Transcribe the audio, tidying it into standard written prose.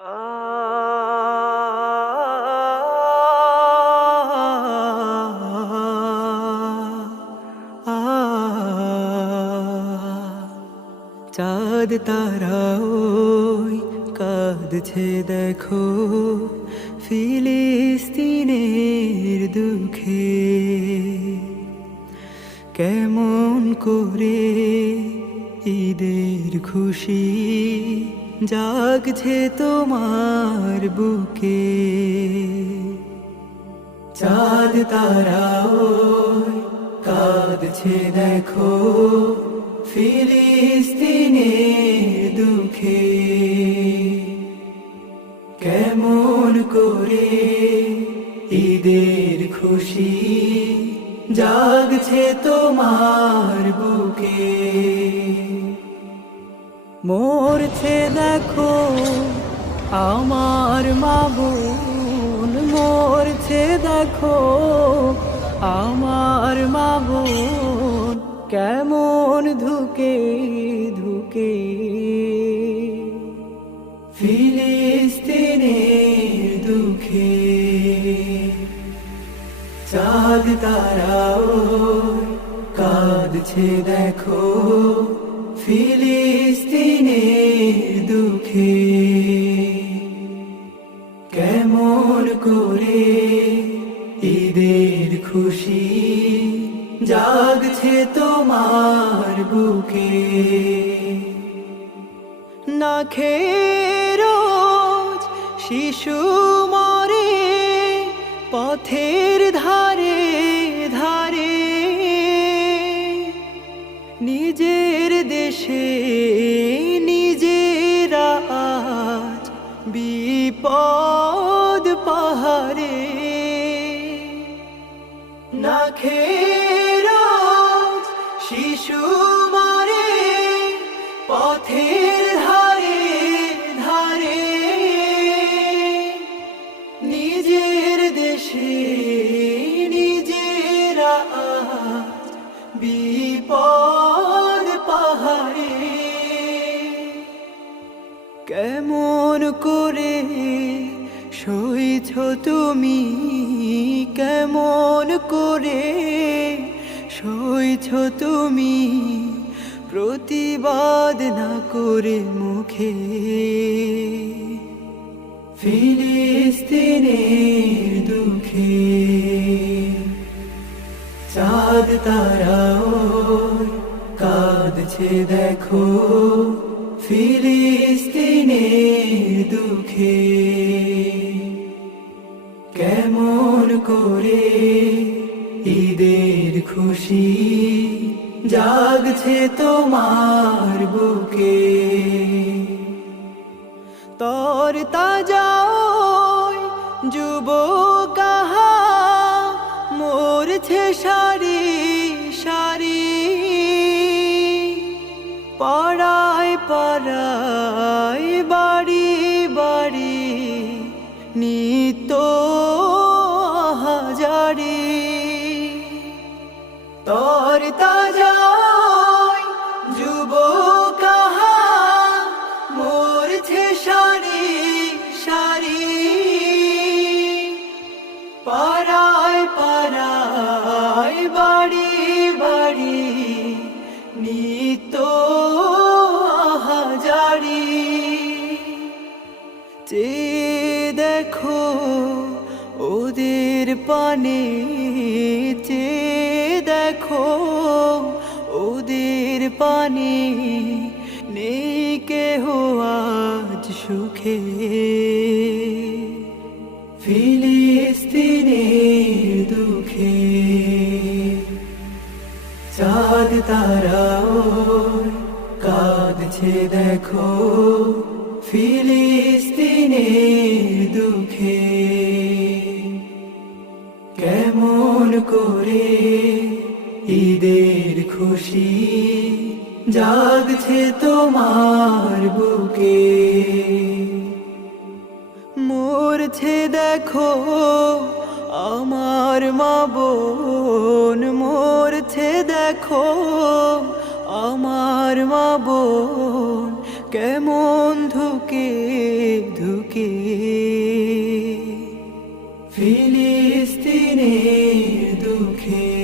চাঁদ তারা ওই কাঁদছে দেখো ফিলিস্তিনের দুঃখে, কেমন করে ঈদের খুশি জাগছে তোমার বুকে। চাঁদ তারা ওই কাঁদছে দেখো ফিলিস্তিনের দুঃখে, কেমন করে ঈদের খুশি জাগছে তোমার বুকে। মরছে দেখো আমার মা বোন, মরছে দেখো আমার মা বোন, কেমন ধুকে ধুকে ফিলিস্তিনের দুঃখে। চাঁদ তারা ওই কাঁদছে দেখো ফিলিস্তিনের দুঃখে, কেমন করে ঈদের খুশি জাগছে তোমার বুকে। না খেয়ে রোজ শিশু মরে পথের ধারে ধারে, নিজের দেশে নিজেরা আজ বিপদ পাহাড়ে। না খেয়ে রোজ শিশু মরে পথের ধারে ধারে, নিজের দেশে নিজেরা আজ বিপদ পাহাড়ে। কেমন করে সইছ তুমি, কেমন করে সইছ তুমি, প্রতিবাদ না করে মুখে ফিলিস্তিনের দুঃখে। চাঁদ তারা ওই কাঁদছে দেখো ফিলিস্তিনের দুঃখে, কেমন করে ঈদের খুশি জাগছে তোমার বুকে। তর তাজা যুবক মরছে সারি সারি, পাড়ায় পাড়ায় বাড়ি বাড়ি নিত্য হাজারি। তর তাজা যুবক মরছে সারি সারি, পাড়ায় পাড়ায় বাড়ি বাড়ি নিত্য হাজারি। চেয়ে দেখো ওদের পানে, চেয়ে দেখো ওদের পানে, নেই কেহ আজ সুখে ফিলিস্তিনের দুঃখে। চাঁদ তারা ওই কাঁদছে দেখো ফিলিস্তিনের দুঃখে, কেমন করে ঈদের খুশি জাগছে তোমার বুকে। মরছে দেখো আমার মা বোন, মরছে দেখো আমার মা বোন, কেমন ধুকে ধুকে ফিলিস্তিনের দুঃখে